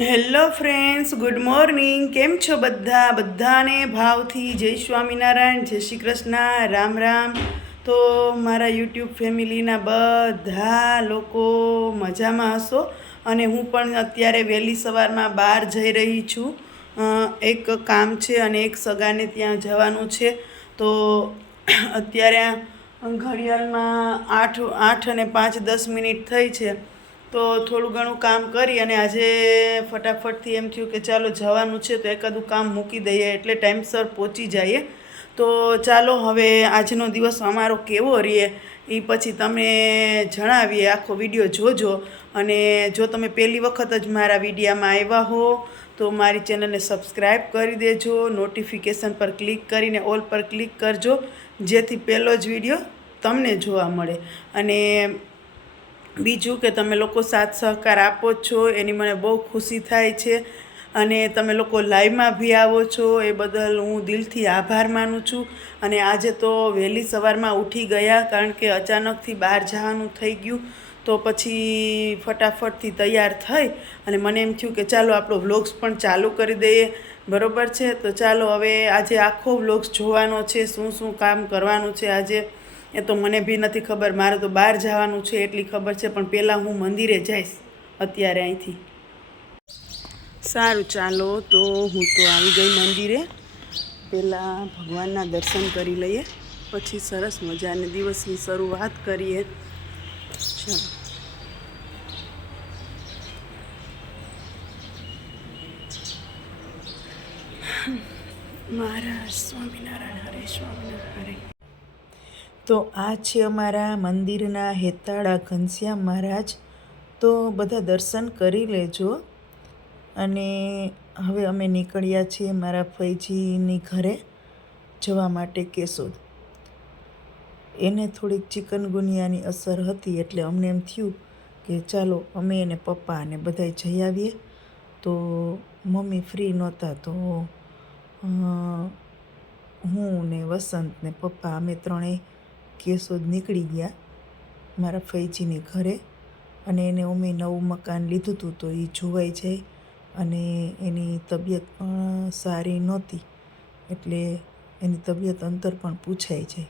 Hello friends, good morning. કેમ છો બધા? બધાને ભાવથી જય સ્વામિનારાયણ, જય શ્રી કૃષ્ણ, રામ રામ. તો મારા યુટ્યુબ ફેમિલીના બધા લોકો મજામાં હશો? અને હું પણ અત્યારે વહેલી સવારમાં બહાર જઈ રહી છું. એક કામ છે અને એક સગાને ત્યાં જવાનું છે. તો અત્યારે ઘડિયાળમાં આઠ આઠ અને પાંચ દસ મિનિટ થઈ છે. તો થોડું ઘણું કામ કરી અને આજે ફટાફટથી એમ થયું કે ચાલો જવાનું છે તો એકાદું કામ મૂકી દઈએ એટલે ટાઈમસર પહોંચી જઈએ તો ચાલો હવે આજનો દિવસ અમારો કેવો રહીએ એ પછી તમે જણાવીએ, આખો વીડિયો જોજો. અને જો તમે પહેલી વખત જ મારા વિડીયામાં આવ્યા હો, તો મારી ચેનલને સબસ્ક્રાઈબ કરી દેજો, નોટિફિકેશન પર ક્લિક કરીને ઓલ પર ક્લિક કરજો, જેથી પહેલો જ વીડિયો તમને જોવા મળે. અને બીજું કે તમે લોકો સાથ સહકાર આપો છો, એની મને બહુ ખુશી થાય છે. અને તમે લોકો લાઈવમાં બી આવો છો, એ બદલ હું દિલથી આભાર માનું છું. અને આજે તો વહેલી સવારમાં ઉઠી ગયા, કારણ કે અચાનકથી બહાર જવાનું થઈ ગયું. તો પછી ફટાફટથી તૈયાર થઈ અને મને એમ થયું કે ચાલો આપણો વ્લોગ્સ પણ ચાલુ કરી દઈએ. બરોબર છે? તો ચાલો હવે આજે આખો વ્લોગ્સ જોવાનો છે, શું શું કામ કરવાનું છે આજે? એ તો મને બી નથી ખબર. મારે તો બહાર જવાનું છે એટલી ખબર છે, પણ પહેલાં હું મંદિરે જઈશ અત્યારે અહીંથી. સારું, ચાલો તો હું તો આવી ગઈ મંદિરે. પહેલાં ભગવાનના દર્શન કરી લઈએ. પછી સરસ મજાને દિવસની શરૂઆત કરીએ. ચાલો. મહારાજ સ્વામિનારાયણ હરે સ્વામિનારાયણ હરે. તો આ છે અમારા મંદિરના હેતાળા ઘનશ્યામ મહારાજ. તો બધા દર્શન કરી લેજો. અને હવે અમે નીકળ્યા છીએ મારા ફૈજીની ઘરે જવા માટે કેશોદ. એને થોડીક ચિકનગુનિયાની અસર હતી એટલે અમને એમ થયું કે ચાલો અમે એને પપ્પા અને બધાય જઈ આવીએ. તો મમ્મી ફ્રી નહોતા તો હું ને વસંત ને પપ્પા અમે ત્રણેય કેશોદ નીકળી ગયા મારા ફૈજીને ઘરે અને એને અમે નવું મકાન લીધું હતું તો એ જોવાઈ જાય અને એની તબિયત પણ સારી નહોતી એટલે એની તબિયત અંતર પણ પૂછાઈ જાય.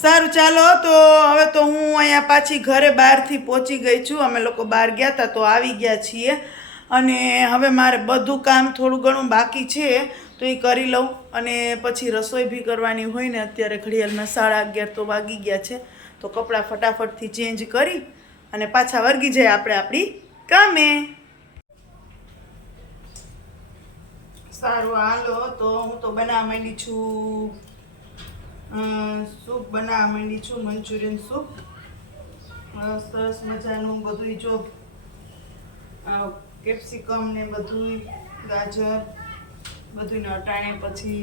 સારું, ચાલો તો હવે તો હું અહીંયા પાછી ઘરે બહારથી પહોંચી ગઈ છું. અમે લોકો બહાર ગયા હતા તો આવી ગયા છીએ. અને હવે મારે બધું કામ થોડું ઘણું બાકી છે, તો એ કરી લઉં. અને પછી રસોઈ બી કરવાની હોય ને, અત્યારે ઘડિયાળમાં સાડા અગિયાર તો વાગી ગયા છે. તો કપડાં ફટાફટથી ચેન્જ કરી અને પાછા વર્ગી જાય આપણે આપણી કામે. સારું, હાલો. તો હું તો બનાવવા માંડી છું. સૂપ બનાવવા માંડી છું, મંચુરિયન સૂપ. સરસ મજાનું બધું જો કેપ્સિકમ ને બધું ગાજર બધું અટાણે પછી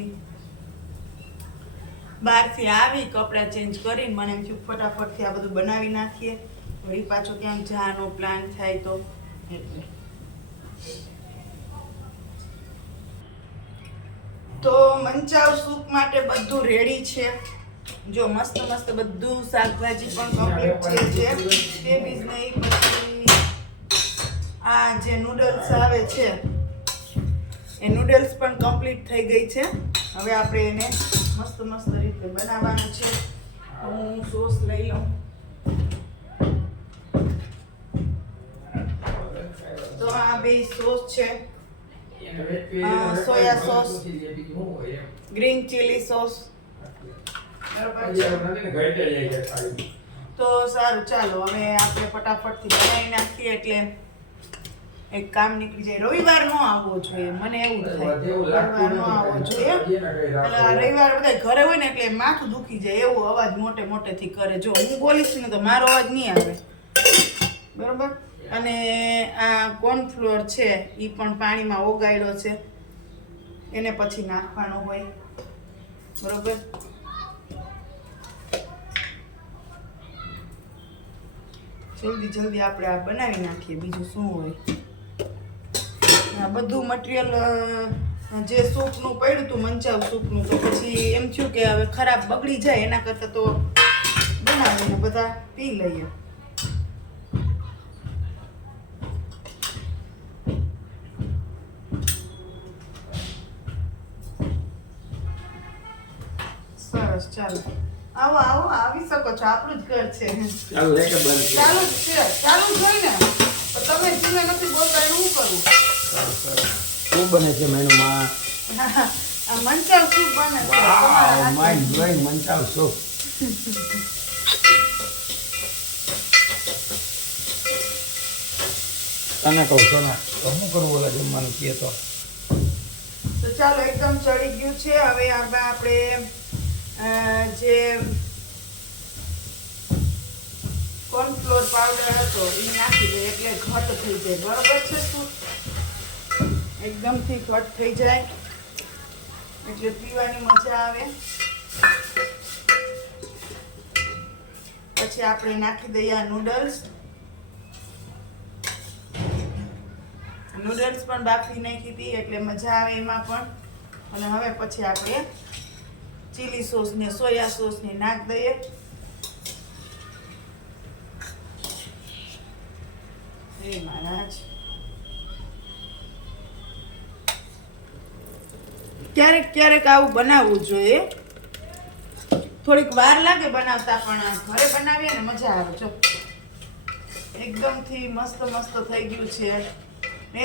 બહારથી આવી કપડાં ચેન્જ કરીને મને એમ થયું ફટાફટથી આ બધું બનાવી નાખીએ. વળી પાછો ક્યાંક જવાનો પ્લાન થાય તો. એટલે તો મંચાવ સૂપ માટે બધું રેડી છે. જો મસ્ત મસ્ત બધું શાકભાજી પણ કમ્પ્લીટ છે, જે કેબીજ નહીં પછી આ જે નૂડલ્સ આવે છે, એ નૂડલ્સ પણ કમ્પ્લીટ થઈ ગઈ છે. હવે આપણે એને મસ્ત મસ્ત રીતે બનાવવાનું છે. હું સોસ લઈ લઉં. તો આ બે સોસ છે. Soya sauce green chilli sauce બરોબર છે તો સારું ચાલો હવે આપણે ફટાફટથી બનાવી નાખીએ એટલે એક કામ નીકળી જાય. રવિવાર નો આવવો જોઈએ મને એવું થાય. રવિવાર નો આવવો જોઈએ એટલે રવિવાર બધા ઘરે હોય ને એટલે માથું દુખી જાય એવો અવાજ મોટે મોટેથી કરે. જો હું બોલીશ ને તો મારો અવાજ નહીં આવે. બરોબર? અને આ કોર્નફ્લોર છે એ પણ પાણીમાં ઓગાળ્યો છે. એને પછી નાખવાનો હોય. બરોબર? જલ્દી જલ્દી આપણે આ બનાવી નાખીએ. બીજું શું હોય? આ બધું મટીરિયલ જે સૂપનું પડ્યું હતું, મંચાવ સૂપનું, તો પછી એમ થયું કે હવે ખરાબ બગડી જાય, એના કરતાં તો બનાવીને બધા પી લઈએ સરસ ચાલો. આવો આવો આવી શકો છો. આપણું જ ઘર છે. ચાલો કર. ચાલુ છે. ચાલુ જ હોય ને. તમે જીવે નથી બોલતા એવું કરું. શું બને છે મેનુમાં? મંચાવ શું બને છે? માય બ્લોઈંગ મંચાવ સૂપ તને કહું છો ને તો શું કરવું ઓલા જમવાનું? કહે તો? તો ચાલો એકદમ ચડી ગયું છે. હવે આપણે જે કોર્નફ્લોર પાવડર હતો એ નાખી દઈએ એટલે ઘટ થઈ જાય. બરોબર છે શું? એકદમથી ઘટ થઈ જાય. એટલે પીવાની મજા આવે. પછી આપણે નાખી દઈએ આ નૂડલ્સ નૂડલ્સ પણ બાફી નાખી હતી એટલે મજા આવે એમાં પણ. અને હવે પછી આપણે ચીલી સોસ ને સોયા સોસ ને નાખ દઈએ ક્યારેક ક્યારેક આવું બનાવવું જોઈએ. થોડીક વાર લાગે બનાવતા, પણ ઘરે બનાવીએ ને મજા આવે. જો, એકદમથી મસ્ત મસ્ત થઈ ગયું છે.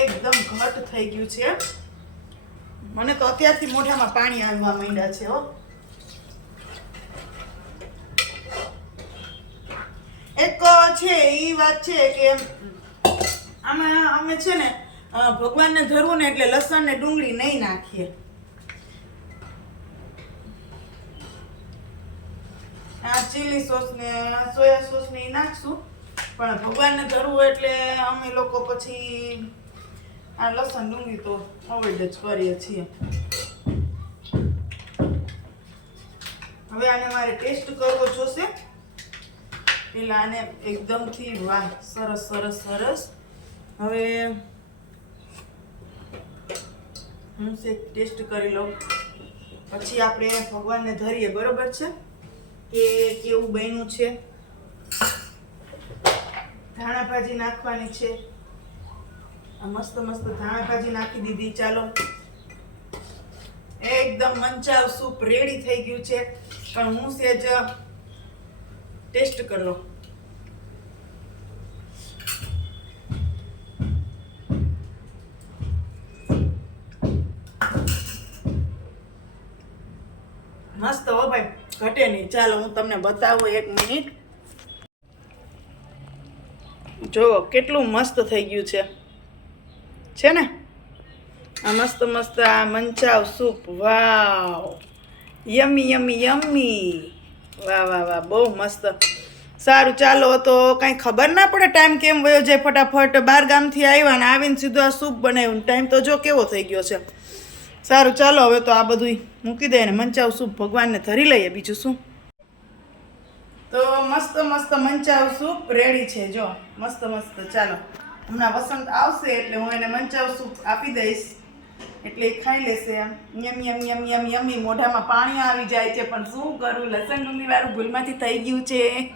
એકદમ ઘટ થઈ ગયું છે. મને તો અત્યારથી મોઢામાં પાણી આવવા માંડ્યા છે, હો એક છે એ વાત છે કે આમાં અમે છે ને ભગવાનને ધરવું ને એટલે લસણ ને ડુંગળી નહીં નાખીએ. આ ચીલી સોસ ને સોયા સોસ ને નાખશું. પણ ભગવાનને ધરવું એટલે અમે લોકો પછી આ લસણ ડુંગળી તો અવોઈડ જ કરીએ છીએ. હવે આને મારે ટેસ્ટ કરવો જોશે. પેલા આને એકદમથી વાહ, સરસ સરસ સરસ. હવે હું ટેસ્ટ કરી લઉં. પછી આપણે ભગવાનને ધરીએ, બરોબર છે? કે કેવું બન્યું છે? ધાણા ભાજી નાખવાની છે. આ મસ્ત મસ્ત ધાણા ભાજી નાખી દીધી, ચાલો. એકદમ મંચાવ સૂપ રેડી થઈ ગયું છે. પણ હું સેજ ટેસ્ટ કરી લો. મસ્ત હો ભાઈ, ઘટે નહીં. ચાલો, હું તમને બતાવું એક મિનિટ. જો, કેટલું મસ્ત થઈ ગયું છે. છે ને? આ મસ્ત મસ્ત આ મંચાવ સૂપ. વાવ. યમી યમી યમી. વાહ વાહ વાહ, બહુ મસ્ત. સારું, ચાલો, તો કાંઈ ખબર ના પડે ટાઈમ કેમ વયો જાય. ફટાફટ બાર ગામથી આવ્યા ને આવીને સીધો આ સૂપ બનાવ્યું. ટાઈમ તો જો કેવો થઈ ગયો છે. સારું, ચાલો, હવે તો આ બધું મૂકી દઈએ ને મંચાવ સૂપ ભગવાનને ધરી લઈએ. બીજું શું? તો મસ્ત મસ્ત મંચાવ સૂપ રેડી છે. જો, મસ્ત મસ્ત, ચાલો. હમણાં વસંત આવશે એટલે હું એને મંચાવ સૂપ આપી દઈશ. એટલે એ ખાઈ લેશે એમ. યમ યમ યમ યમ મોઢામાં પાણી આવી જાય છે. પણ શું કરું? લસણ ડુંગળી વાળું ભૂલમાંથી થઈ ગયું છે.